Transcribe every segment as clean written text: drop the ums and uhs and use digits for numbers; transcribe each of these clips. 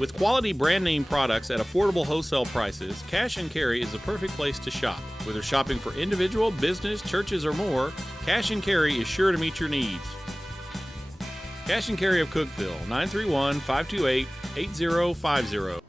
With quality brand name products at affordable wholesale prices, Cash and Carry is the perfect place to shop. Whether shopping for individual, business, churches, or more, Cash and Carry is sure to meet your needs. Cash and Carry of Cookeville, 931-528-8050.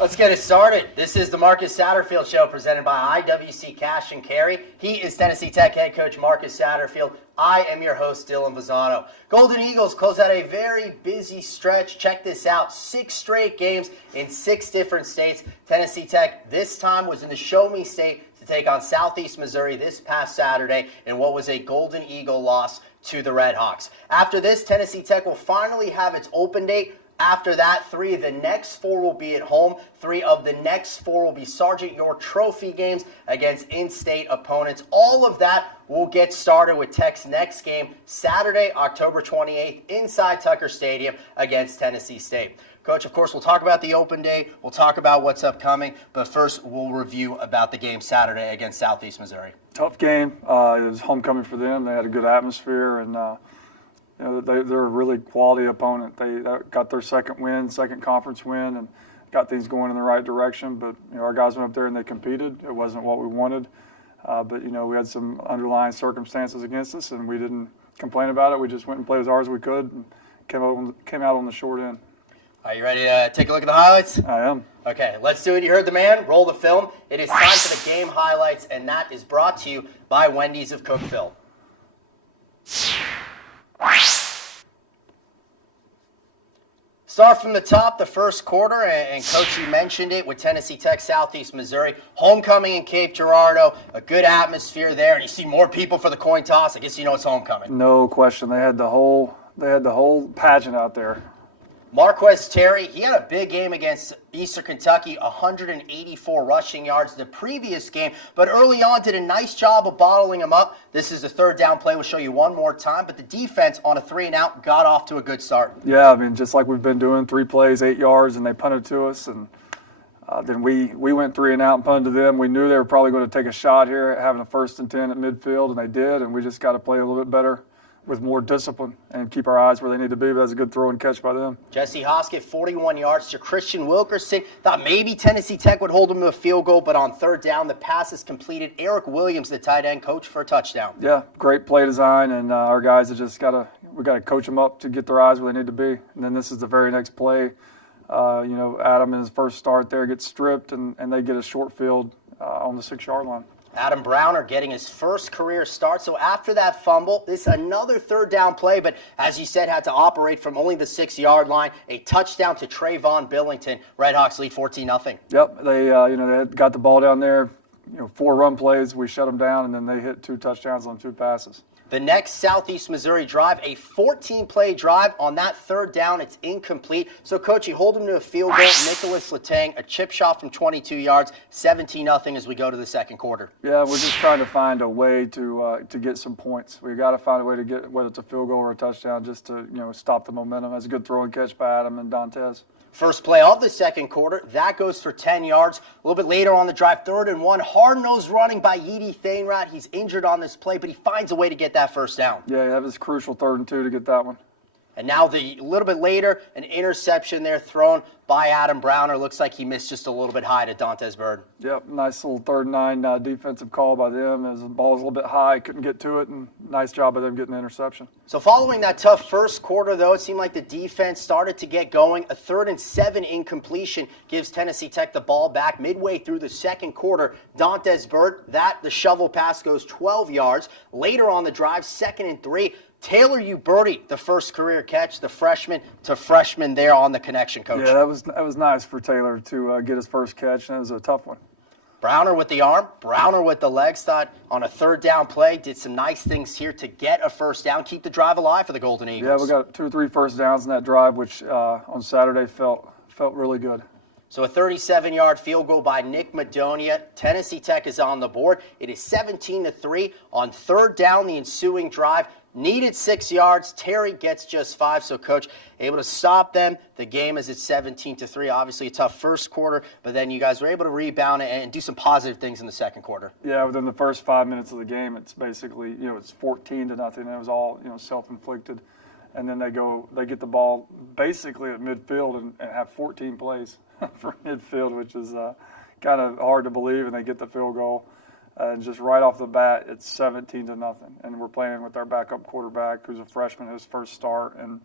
Let's get it started. This is the Marcus Satterfield Show presented by IWC Cash and Carry. He is Tennessee Tech head coach Marcus Satterfield. I am your host, Dylan Vazzano. Golden Eagles close out a very busy stretch. Check this out. 6 straight games in 6 different states. Tennessee Tech this time was in the Show Me State to take on Southeast Missouri this past Saturday in what was a Golden Eagle loss to the Red Hawks. After this, Tennessee Tech will finally have its open date. After that, 3 of the next 4 will be at home. 3 of the next 4 will be Sergeant York Trophy games against in-state opponents. All of that will get started with Tech's next game Saturday, October 28th, inside Tucker Stadium against Tennessee State. Coach, of course, we'll talk about the open day. We'll talk about what's upcoming. But first, we'll review about the game Saturday against Southeast Missouri. Tough game. It was homecoming for them. They had a good atmosphere, and they're a really quality opponent. They got their second conference win, and got things going in the right direction. But our guys went up there and they competed. It wasn't what we wanted, but we had some underlying circumstances against us, and we didn't complain about it. We just went and played as hard as we could, and came out on the short end. Are you ready to take a look at the highlights? I am. Okay, let's do it. You heard the man. Roll the film. It is time for the game highlights, and that is brought to you by Wendy's of Cookeville. Start from the top, the first quarter, and Coach, you mentioned it with Tennessee Tech, Southeast Missouri. Homecoming in Cape Girardeau, a good atmosphere there, and you see more people for the coin toss. I guess you know it's homecoming. No question. They had the whole pageant out there. Marquez Terry, he had a big game against Eastern Kentucky, 184 rushing yards the previous game, but early on did a nice job of bottling him up. This is the third down play. We'll show you one more time, but the defense on a 3-and-out got off to a good start. Yeah, I mean, just like we've been doing, 3 plays, 8 yards, and they punted to us, and then we went 3-and-out and punted to them. We knew they were probably going to take a shot here at having a 1st and 10 at midfield, and they did, and we just got to play a little bit better with more discipline and keep our eyes where they need to be. But that's a good throw and catch by them. Jesse Hoskett, 41 yards to Christian Wilkerson. Thought maybe Tennessee Tech would hold him to a field goal, but on third down, the pass is completed. Eric Williams, the tight end, coach for a touchdown. Yeah, great play design, and our guys have just we got to coach them up to get their eyes where they need to be. And then this is the very next play. Adam in his first start there gets stripped, and they get a short field on the 6-yard line. Adam Browner getting his first career start. So after that fumble, this is another third down play, but as you said, had to operate from only the 6-yard line. A touchdown to Trayvon Billington. Redhawks lead 14-0. Yep, they got the ball down there. 4 run plays, we shut them down, and then they hit 2 touchdowns on 2 passes. The next Southeast Missouri drive, a 14-play drive. On that third down, it's incomplete. So, Coach, you hold him to a field goal. Nicholas Letang, a chip shot from 22 yards, 17-0 as we go to the second quarter. Yeah, we're just trying to find a way to get some points. We've got to find a way to get, whether it's a field goal or a touchdown, just to stop the momentum. That's a good throw and catch by Adam and Dantes. First play of the second quarter, that goes for 10 yards. A little bit later on the drive, 3rd and 1, hard-nosed running by Yeedy Thainrat. He's injured on this play, but he finds a way to get that first down. Yeah, that was crucial, 3rd and 2 to get that one. And now a little bit later, an interception there thrown by Adam Browner. Looks like he missed just a little bit high to Dantes Bird. Yep, nice little 3rd and 9 defensive call by them. As the ball was a little bit high, couldn't get to it, and nice job of them getting the interception. So following that tough first quarter, though, it seemed like the defense started to get going. A 3rd and 7 incompletion gives Tennessee Tech the ball back midway through the second quarter. Dantes Bird, the shovel pass goes 12 yards. Later on the drive, 2nd and 3. Taylor Uberti, the first career catch, the freshman to freshman there on the connection, Coach. Yeah, that was nice for Taylor to get his first catch, and it was a tough one. Browner with the arm, Browner with the legs. Thought on a 3rd down play, did some nice things here to get a first down, keep the drive alive for the Golden Eagles. Yeah, we got 2 or 3 first downs in that drive, which on Saturday felt really good. So a 37-yard field goal by Nick Madonia. Tennessee Tech is on the board. It is 17-3 on third down. The ensuing drive needed 6 yards. Terry gets just 5. So, Coach, able to stop them. The game is at 17-3. Obviously a tough first quarter, but then you guys were able to rebound and do some positive things in the second quarter. Yeah, within the first 5 minutes of the game, it's basically, it's 14-0. It was all, self-inflicted. And then they get the ball basically at midfield and have 14 plays for midfield, which is kind of hard to believe. And they get the field goal. And just right off the bat, it's 17-0. And we're playing with our backup quarterback, who's a freshman, his first start. And,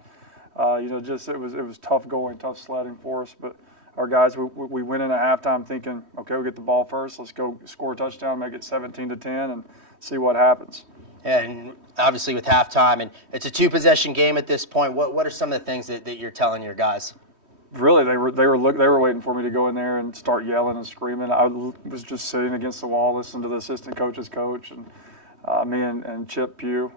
it was tough going, tough sledding for us. But our guys, we went in at halftime thinking, okay, we'll get the ball first. Let's go score a touchdown, make it 17-10, and see what happens. And obviously with halftime, and it's a 2-possession game at this point, what are some of the things that you're telling your guys? Really, they were waiting for me to go in there and start yelling and screaming. I was just sitting against the wall, listening to the assistant coach's coach, and me and Chip Pugh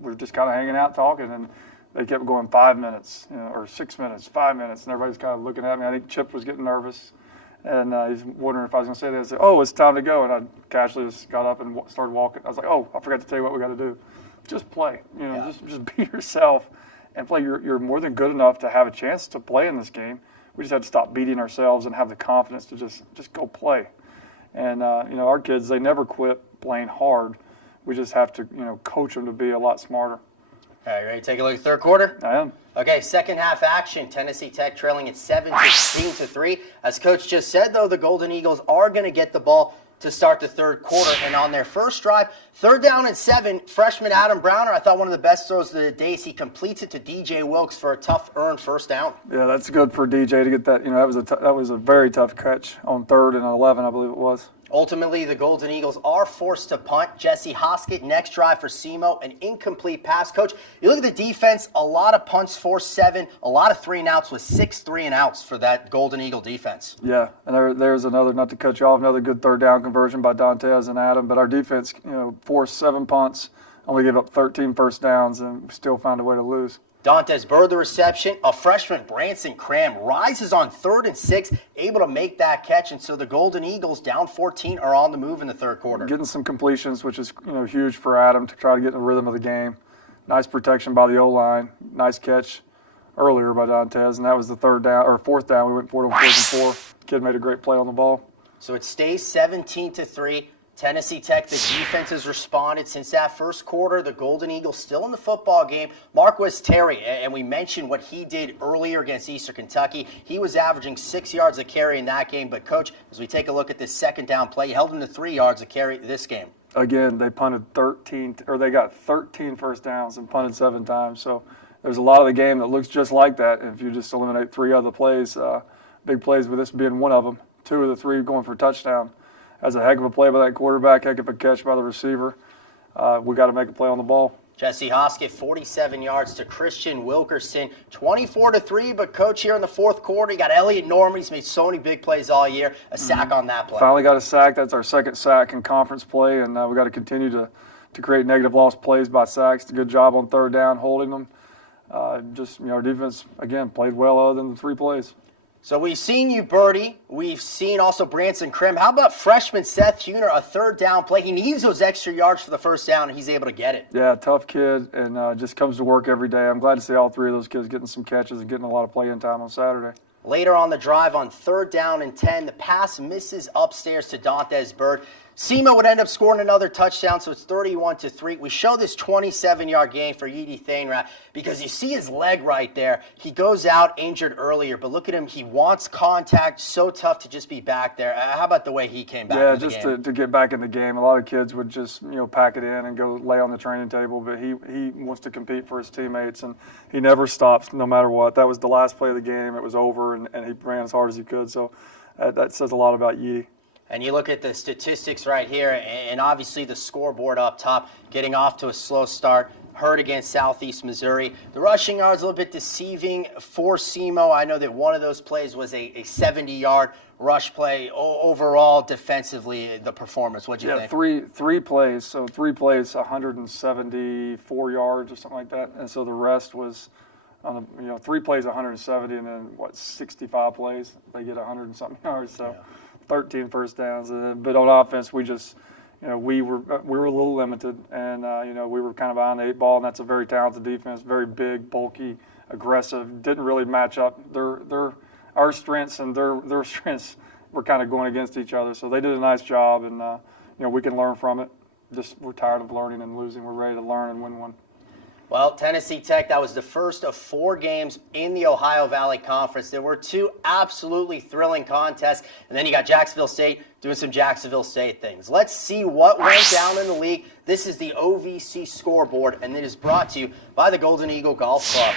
were just kind of hanging out talking, and they kept going 5 minutes, or 6 minutes, 5 minutes, and everybody's kind of looking at me. I think Chip was getting nervous, and he's wondering if I was going to say that. I said, "Oh, it's time to go," and I casually just got up and started walking. I was like, "Oh, I forgot to tell you what we got to do. Just play, just be yourself." And play. You're more than good enough to have a chance to play in this game. We just have to stop beating ourselves and have the confidence to just go play. And our kids, they never quit playing hard. We just have to coach them to be a lot smarter. All right, ready to take a look at third quarter? I am. Okay, second half action. Tennessee Tech trailing at 17-3. As Coach just said, though, the Golden Eagles are going to get the ball to start the third quarter. And on their first drive, 3rd down and 7, freshman Adam Browner, I thought one of the best throws of the day. He completes it to DJ Wilkes for a tough earned first down. Yeah, that's good for DJ to get that. That was a very tough catch on 3rd and 11, I believe it was. Ultimately, the Golden Eagles are forced to punt. Jesse Hoskett, next drive for SEMO, an incomplete pass. Coach, you look at the defense, a lot of punts, 4-7, a lot of 3-and-outs with 6 3-and-outs for that Golden Eagle defense. Yeah, and there's another, not to cut you off, another good 3rd down conversion by Dantes and Adam. But our defense, forced 7 punts, only gave up 13 first downs, and still found a way to lose. Dantes Bird the reception. A freshman, Branson Cram, rises on 3rd and 6, able to make that catch. And so the Golden Eagles, down 14, are on the move in the third quarter. Getting some completions, which is huge for Adam to try to get in the rhythm of the game. Nice protection by the O-line. Nice catch earlier by Dantes, and that was the 3rd down or 4th down. We went for it on 4th and 4. Kid made a great play on the ball. So it stays 17-3. Tennessee Tech, the defense has responded since that first quarter. The Golden Eagles still in the football game. Marquez Terry, and we mentioned what he did earlier against Eastern Kentucky. He was averaging 6 yards a carry in that game. But, Coach, as we take a look at this 2nd down play, he held him to 3 yards a carry this game. Again, they punted 13, or they got 13 first downs and punted 7 times. So there's a lot of the game that looks just like that. If you just eliminate 3 other plays, big plays, with this being one of them, 2 of the 3 going for touchdown. That's a heck of a play by that quarterback, heck of a catch by the receiver. We got to make a play on the ball. Jesse Hoskett, 47 yards to Christian Wilkerson, 24-3. But, Coach, here in the fourth quarter, you got Elliot Norman. He's made so many big plays all year. A sack on that play. Finally got a sack. That's our 2nd sack in conference play, and we got to continue to create negative loss plays by sacks. Good job on 3rd down, holding them. Our defense, again, played well other than the 3 plays. So we've seen you, Birdie. We've seen also Branson Crim. How about freshman Seth Huner, a 3rd down play? He needs those extra yards for the first down, and he's able to get it. Yeah, tough kid, and just comes to work every day. I'm glad to see all 3 of those kids getting some catches and getting a lot of play-in time on Saturday. Later on the drive on 3rd down and 10, the pass misses upstairs to Dantes Bird. SEMO would end up scoring another touchdown, so it's 31-3. We show this 27-yard gain for Yidi Thainrat because you see his leg right there. He goes out injured earlier, but look at him. He wants contact. So tough to just be back there. How about the way he came back in the game? Yeah, just to get back in the game. A lot of kids would just pack it in and go lay on the training table, but he wants to compete for his teammates, and he never stops no matter what. That was the last play of the game. It was over, and he ran as hard as he could. So that says a lot about Yidi. And you look at the statistics right here, and obviously the scoreboard up top, getting off to a slow start, hurt against Southeast Missouri. The rushing yards a little bit deceiving for SEMO. I know that one of those plays was a 70-yard rush play. Overall, defensively, the performance, what'd you think? Three plays. So 3 plays, 174 yards or something like that. And so the rest was on the 3 plays 170, and then 65 plays they get 100 and something yards. So 13 first downs. But on offense, we just we were a little limited, and we were kind of on the 8 ball, and that's a very talented defense, very big, bulky, aggressive. Didn't really match up. Our strengths and their strengths were kind of going against each other. So they did a nice job, and we can learn from it. Just we're tired of learning and losing. We're ready to learn and win one. Well, Tennessee Tech, that was the first of 4 games in the Ohio Valley Conference. There were 2 absolutely thrilling contests, and then you got Jacksonville State doing some Jacksonville State things. Let's see what went down in the league. This is the OVC scoreboard, and it is brought to you by the Golden Eagle Golf Club.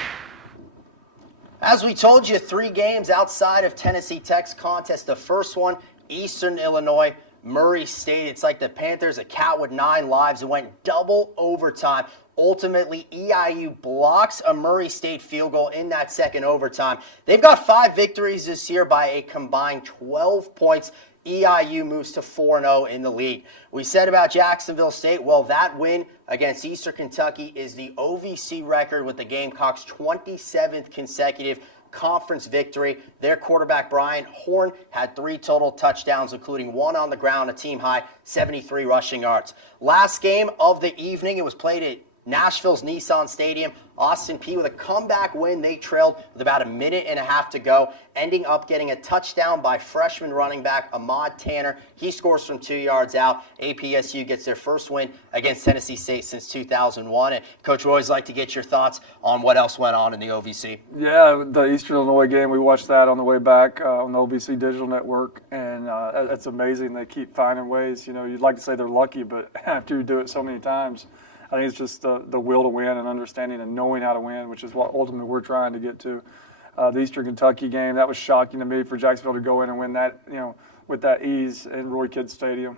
As we told you, 3 games outside of Tennessee Tech's contest. The first one, Eastern Illinois, Murray State. It's like the Panthers, a cat with 9 lives. It went double overtime. Ultimately, EIU blocks a Murray State field goal in that second overtime. They've got 5 victories this year by a combined 12 points. EIU moves to 4-0 in the league. We said about Jacksonville State, well, that win against Eastern Kentucky is the OVC record with the Gamecocks' 27th consecutive conference victory. Their quarterback, Brian Horn, had 3 total touchdowns, including 1 on the ground, a team-high 73 rushing yards. Last game of the evening, it was played at Nashville's Nissan Stadium. Austin Peay with a comeback win. They trailed with about a minute and a half to go, ending up getting a touchdown by freshman running back Ahmad Tanner. He scores from 2 yards out. APSU gets their first win against Tennessee State since 2001. And Coach, we always like to get your thoughts on what else went on in the OVC. Yeah, the Eastern Illinois game, we watched that on the way back on the OVC Digital Network, and it's amazing. They keep finding ways. You'd like to say they're lucky, but after you do it so many times, I think it's just the will to win and understanding and knowing how to win, which is what ultimately we're trying to get to. The Eastern Kentucky game, that was shocking to me for Jacksonville to go in and win that, with that ease in Roy Kidd Stadium.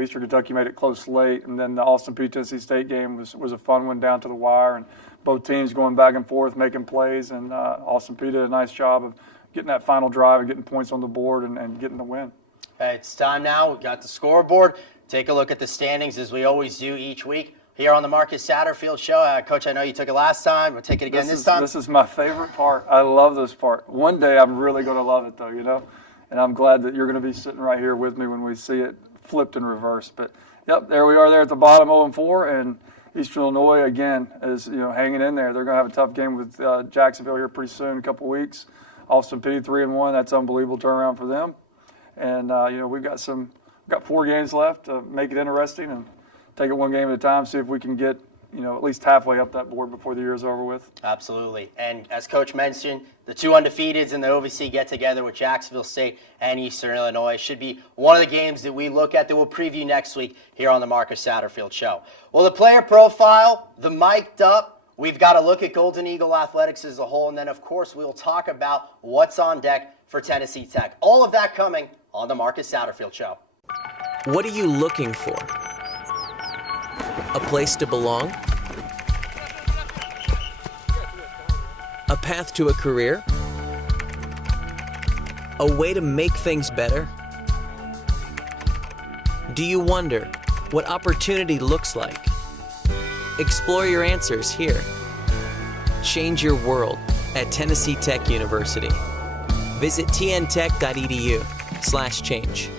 Eastern Kentucky made it close late, and then the Austin Peay Tennessee State game was a fun one down to the wire, and both teams going back and forth, making plays, and Austin Peay did a nice job of getting that final drive and getting points on the board and getting the win. It's time now. We've got the scoreboard. Take a look at the standings as we always do each week here on the Marcus Satterfield Show. Coach, I know you took it last time. We'll take it again this time. This is my favorite part. I love this part. One day I'm really going to love it, though, and I'm glad that you're going to be sitting right here with me when we see it flipped in reverse. But, yep, there we are there at the bottom, 0-4, and Eastern Illinois, again, is hanging in there. They're going to have a tough game with Jacksonville here pretty soon, a couple weeks. Austin Peay 3-1. That's unbelievable turnaround for them. And, we've got 4 games left to make it interesting and take it one game at a time, see if we can get, at least halfway up that board before the year's over with. Absolutely. And as Coach mentioned, the 2 undefeateds in the OVC get together with Jacksonville State and Eastern Illinois. Should be one of the games that we look at that we'll preview next week here on the Marcus Satterfield Show. Well, the player profile, the mic'd up, we've got to look at Golden Eagle Athletics as a whole, and then, of course, we'll talk about what's on deck for Tennessee Tech. All of that coming on the Marcus Satterfield Show. What are you looking for? A place to belong? A path to a career? A way to make things better? Do you wonder what opportunity looks like? Explore your answers here. Change your world at Tennessee Tech University. Visit tntech.edu/change.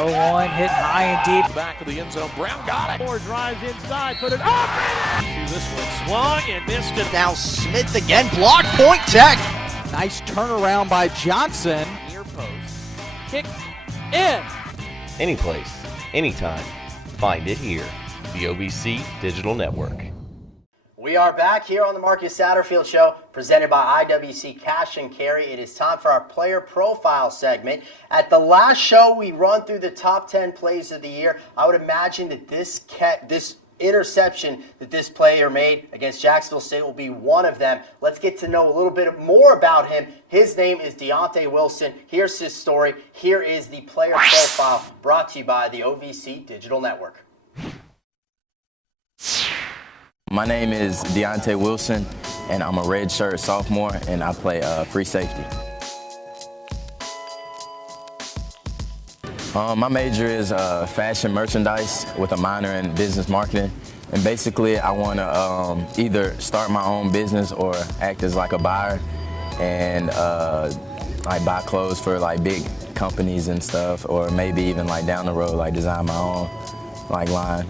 One hit high and deep. Back of the end zone. Brown got it. 4 drives inside. Put it up. This one swung and missed it. Now Smith again, blocked, point Tech. Nice turnaround by Johnson. Near post. Kick in. Any place, anytime. Find it here. The OVC Digital Network. We are back here on the Marcus Satterfield Show, presented by IWC Cash and Carry. It is time for our player profile segment. At the last show, we run through the top 10 plays of the year. I would imagine that this interception that this player made against Jacksonville State will be one of them. Let's get to know a little bit more about him. His name is Deontay Wilson. Here's his story. Here is the player profile brought to you by the OVC Digital Network. My name is Deontay Wilson, and I'm a redshirt sophomore, and I play free safety. My major is fashion merchandise with a minor in business marketing. And basically, I want to either start my own business or act as like a buyer and like buy clothes for like big companies and stuff, or maybe even like down the road, like design my own like line.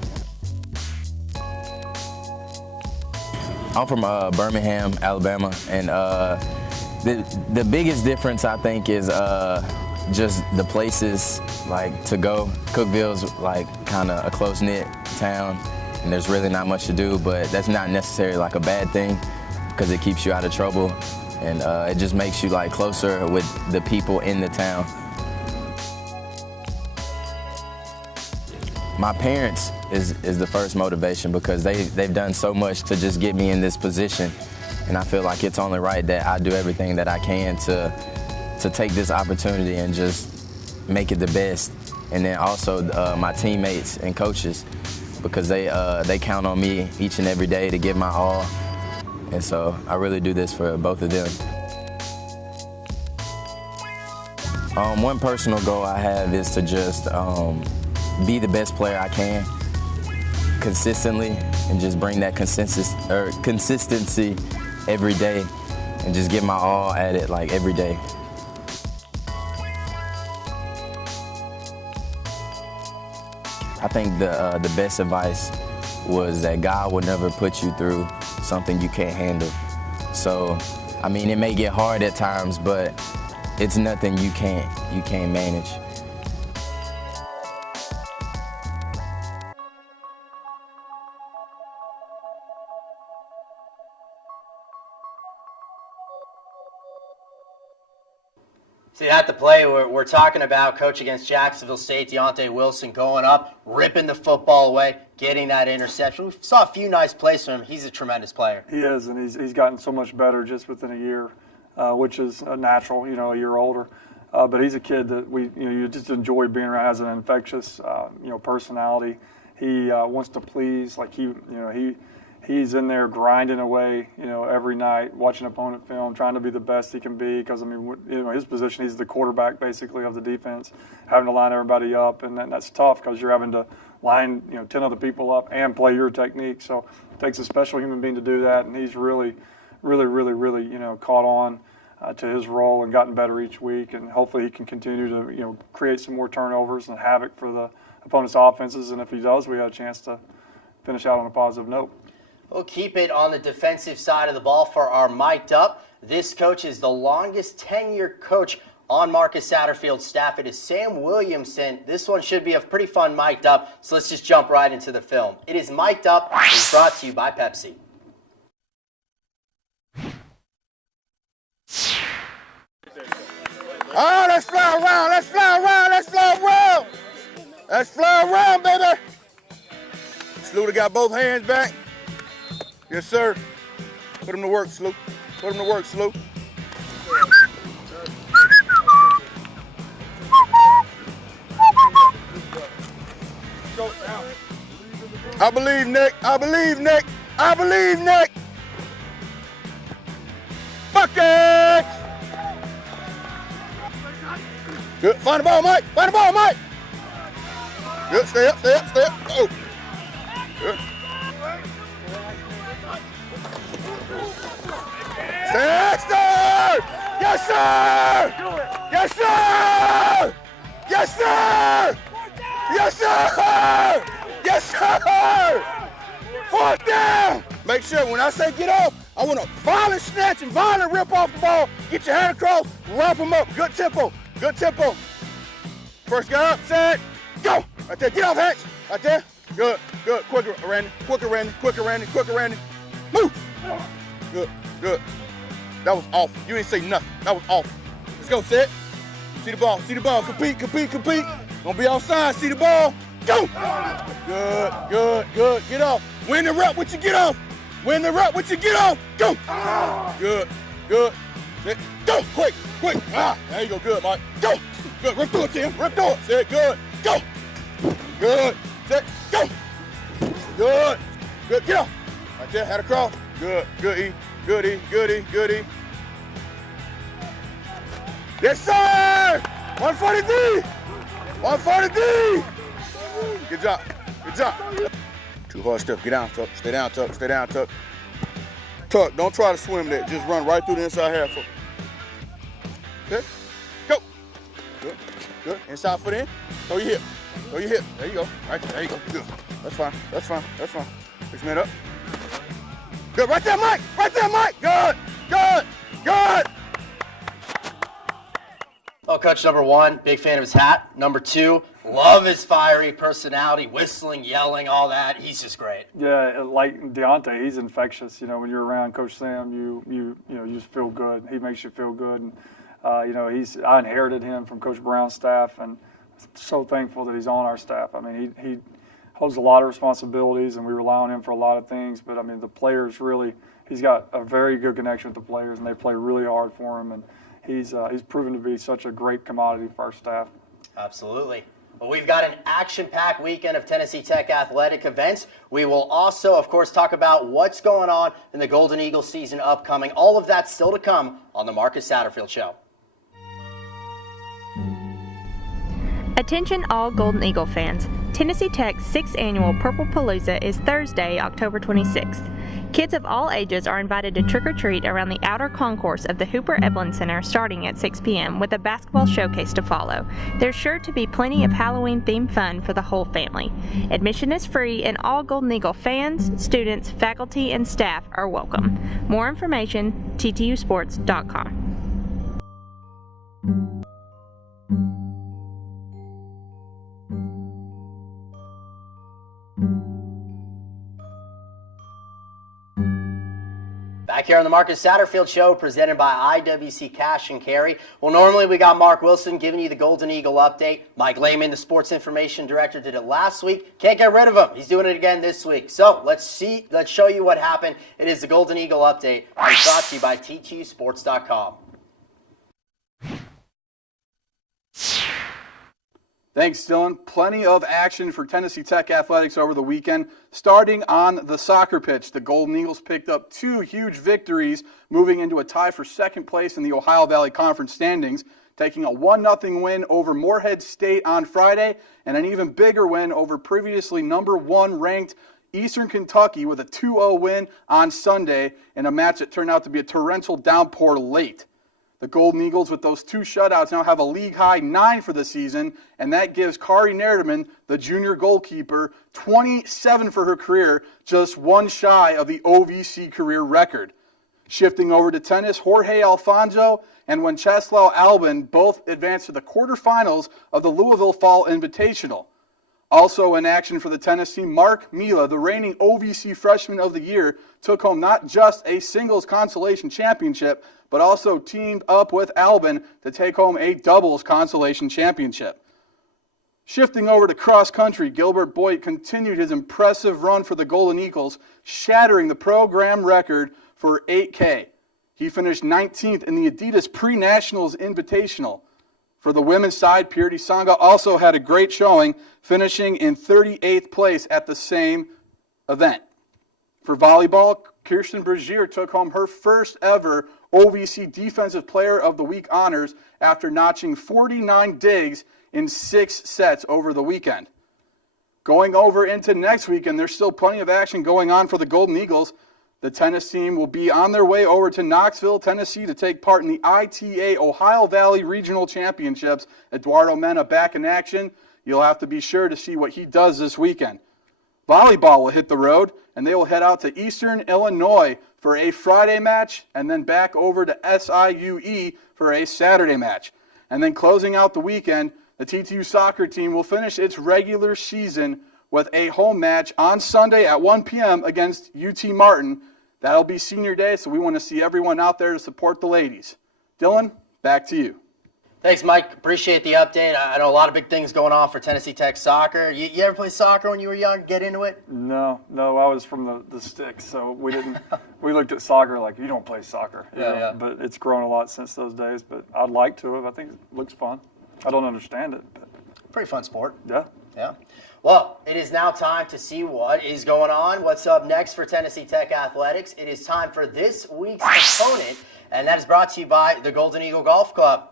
I'm from Birmingham, Alabama, and the biggest difference I think is just the places like to go. Cookeville's like kind of a close-knit town, and there's really not much to do, but that's not necessarily like a bad thing because it keeps you out of trouble, and it just makes you like closer with the people in the town. My parents is the first motivation because they've done so much to just get me in this position, and I feel like it's only right that I do everything that I can to take this opportunity and just make it the best. And then also my teammates and coaches, because they count on me each and every day to give my all, and so I really do this for both of them. One personal goal I have is to just be the best player I can consistently and just bring that consistency every day and just give my all at it like every day. I think the best advice was that God will never put you through something you can't handle. So, I mean, it may get hard at times, but it's nothing you can't manage. See, at the play, we're talking about coach against Jacksonville State, Deontay Wilson going up, ripping the football away, getting that interception. We saw a few nice plays from him. He's a tremendous player. He is, and he's gotten so much better just within a year, which is natural, a year older. But he's a kid that you just enjoy being around. Has an infectious, personality. He wants to please. Like he's in there grinding away, every night, watching opponent film, trying to be the best he can be. Because his position, he's the quarterback basically of the defense, having to line everybody up, and that's tough because you're having to line 10 other people up and play your technique. So it takes a special human being to do that, and he's really caught on to his role and gotten better each week. And hopefully he can continue to create some more turnovers and havoc for the opponent's offenses. And if he does, we have a chance to finish out on a positive note. We'll keep it on the defensive side of the ball for our mic'd up. This coach is the longest tenured coach on Marcus Satterfield's staff. It is Sam Williamson. This one should be a pretty fun mic'd up, so let's just jump right into the film. It is mic'd up and brought to you by Pepsi. Oh, let's fly around, let's fly around, let's fly around. Let's fly around, baby. Sluta got both hands back. Yes, sir. Put him to work, Sloop. Put him to work, Sloop. I believe, Nick. I believe, Nick. I believe, Nick. Buckets! Good. Find the ball, Mike. Find the ball, Mike. Good. Stay up, stay up, stay up. Oh. Good. Yes, sir! Yes, sir! Yes, sir! Yes, sir! Yes, sir! Yes, sir! Fourth down! Make sure when I say get off, I want to violent snatch and violent rip off the ball. Get your hand across, wrap them up. Good tempo. Good tempo. First guy up, set, go! Right there, get off, Hatch. Right there. Good, good. Quicker, Randy. Quicker, Randy. Quicker, Randy. Quicker, Randy. Move! Good, good. That was off. You ain't say nothing. That was off. Let's go, set. See the ball. See the ball. Compete, compete, compete. Gonna be outside. See the ball. Go! Good, good, good. Get off. Win the rep with you get off. Win the rep with you get off. Go! Good, good. Set. Go! Quick, quick. Ah, there you go. Good, Mike. Go! Good. Rip through it, Tim. Rip through it. Set. Good. Go! Good. Set. Go! Good. Good. Get off. Right there. Had a cross. Good. Good, E. Good, E. Good, E. Good, E. Yes, sir! 143! One for the D. Good job. Good job. 2 hard steps. Get down, Tuck. Stay down, Tuck. Stay down, Tuck. Tuck, don't try to swim that. Just run right through the inside half foot. Good. Go. Good. Good. Inside foot in. Throw your hip. Throw your hip. There you go. Right there. There you go. Good. That's fine. That's fine. That's fine. Push me up. Good. Right there, Mike. Right there, Mike. Good. Good. Good. Well, coach number 1, big fan of his hat. Number 2, love his fiery personality, whistling, yelling, all that. He's just great. Yeah, like Deontay, he's infectious. You know, when you're around Coach Sam, you just feel good. He makes you feel good, and I inherited him from Coach Brown's staff, and so thankful that he's on our staff. I mean, he holds a lot of responsibilities, and we rely on him for a lot of things. But I mean, the players really, he's got a very good connection with the players, and they play really hard for him. And he's proven to be such a great commodity for our staff. Absolutely. Well, we've got an action-packed weekend of Tennessee Tech athletic events. We will also, of course, talk about what's going on in the Golden Eagle season upcoming. All of that still to come on the Marcus Satterfield Show. Attention all Golden Eagle fans. Tennessee Tech's 6th annual Purple Palooza is Thursday, October 26th. Kids of all ages are invited to trick-or-treat around the outer concourse of the Hooper Evelyn Center starting at 6 p.m. with a basketball showcase to follow. There's sure to be plenty of Halloween-themed fun for the whole family. Admission is free and all Golden Eagle fans, students, faculty, and staff are welcome. More information, ttusports.com. Back here on the Marcus Satterfield Show, presented by IWC Cash and Carry. Well, normally we got Mark Wilson giving you the Golden Eagle update. Mike Lehman, the sports information director, did it last week. Can't get rid of him. He's doing it again this week. So let's show you what happened. It is the Golden Eagle update. It's brought to you by ttusports.com. Thanks, Dylan. Plenty of action for Tennessee Tech athletics over the weekend. Starting on the soccer pitch, the Golden Eagles picked up 2 huge victories, moving into a tie for second place in the Ohio Valley Conference standings, taking a 1-0 win over Morehead State on Friday, and an even bigger win over previously number 1 ranked Eastern Kentucky with a 2-0 win on Sunday in a match that turned out to be a torrential downpour late. The Golden Eagles, with those 2 shutouts, now have a league-high 9 for the season, and that gives Kari Nerdeman, the junior goalkeeper, 27 for her career, just 1 shy of the OVC career record. Shifting over to tennis, Jorge Alfonso and Wenceslao Albin both advanced to the quarterfinals of the Louisville Fall Invitational. Also in action for the tennis team, Mark Mila, the reigning OVC Freshman of the Year, took home not just a singles consolation championship, but also teamed up with Albin to take home a doubles consolation championship. Shifting over to cross country, Gilbert Boyd continued his impressive run for the Golden Eagles, shattering the program record for 8K. He finished 19th in the Adidas Pre-Nationals Invitational. For the women's side, Purity Sangha also had a great showing, finishing in 38th place at the same event. For volleyball, Kirsten Bergier took home her first ever OVC Defensive Player of the Week honors after notching 49 digs in 6 sets over the weekend. Going over into next weekend, there's still plenty of action going on for the Golden Eagles. The tennis team will be on their way over to Knoxville, Tennessee to take part in the ITA Ohio Valley Regional Championships. Eduardo Mena back in action. You'll have to be sure to see what he does this weekend. Volleyball will hit the road, and they will head out to Eastern Illinois for a Friday match, and then back over to SIUE for a Saturday match. And then closing out the weekend, the TTU soccer team will finish its regular season with a home match on Sunday at 1 p.m. against UT Martin. That'll be senior day, so we want to see everyone out there to support the ladies. Dylan, back to you. Thanks, Mike. Appreciate the update. I know a lot of big things going on for Tennessee Tech soccer. You ever play soccer when you were young? Get into it? No, I was from the sticks, so we didn't. We looked at soccer like, you don't play soccer. Yeah. But it's grown a lot since those days. But I'd like to. I think it looks fun. I don't understand it, but pretty fun sport. Yeah. Well, it is now time to see what is going on. What's up next for Tennessee Tech athletics? It is time for this week's opponent, and that is brought to you by the Golden Eagle Golf Club.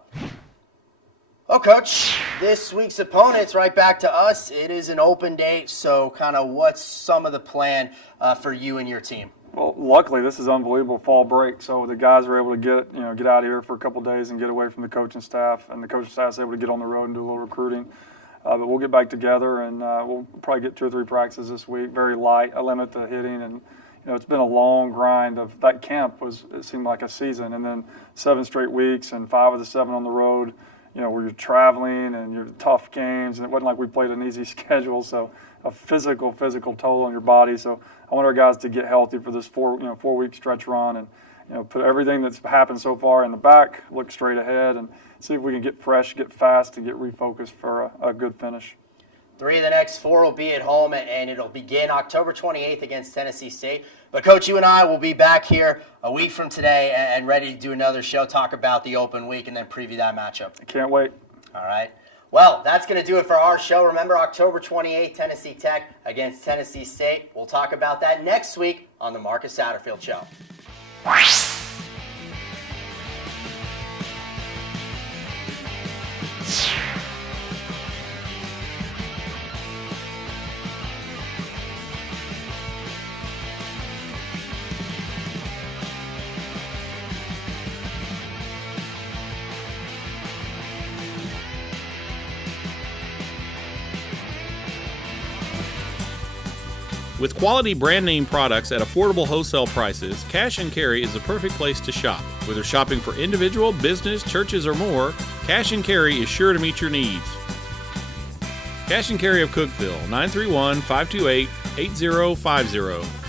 Well, Coach, this week's opponent's right back to us. It is an open date, so kind of what's some of the plan for you and your team? Well, luckily, this is unbelievable fall break, so the guys were able to get out of here for a couple of days and get away from the coaching staff, and the coaching staff is able to get on the road and do a little recruiting. But we'll get back together, and we'll probably get 2 or 3 practices this week, very light. I limit the hitting, and it's been a long grind. Of that camp it seemed like a season, and then 7 straight weeks and 5 of the 7 on the road. Where you're traveling and you're tough games, and it wasn't like we played an easy schedule. So a physical toll on your body. So I want our guys to get healthy for this 4-week stretch run, and put everything that's happened so far in the back, look straight ahead, and see if we can get fresh, get fast, and get refocused for a good finish. 3 of the next 4 will be at home, and it'll begin October 28th against Tennessee State. But, Coach, you and I will be back here a week from today and ready to do another show, talk about the open week, and then preview that matchup. I can't wait. All right. Well, that's going to do it for our show. Remember, October 28th, Tennessee Tech against Tennessee State. We'll talk about that next week on the Marcus Satterfield Show. With quality brand name products at affordable wholesale prices, Cash and Carry is the perfect place to shop. Whether shopping for individual, business, churches, or more, Cash and Carry is sure to meet your needs. Cash and Carry of Cookeville, 931-528-8050.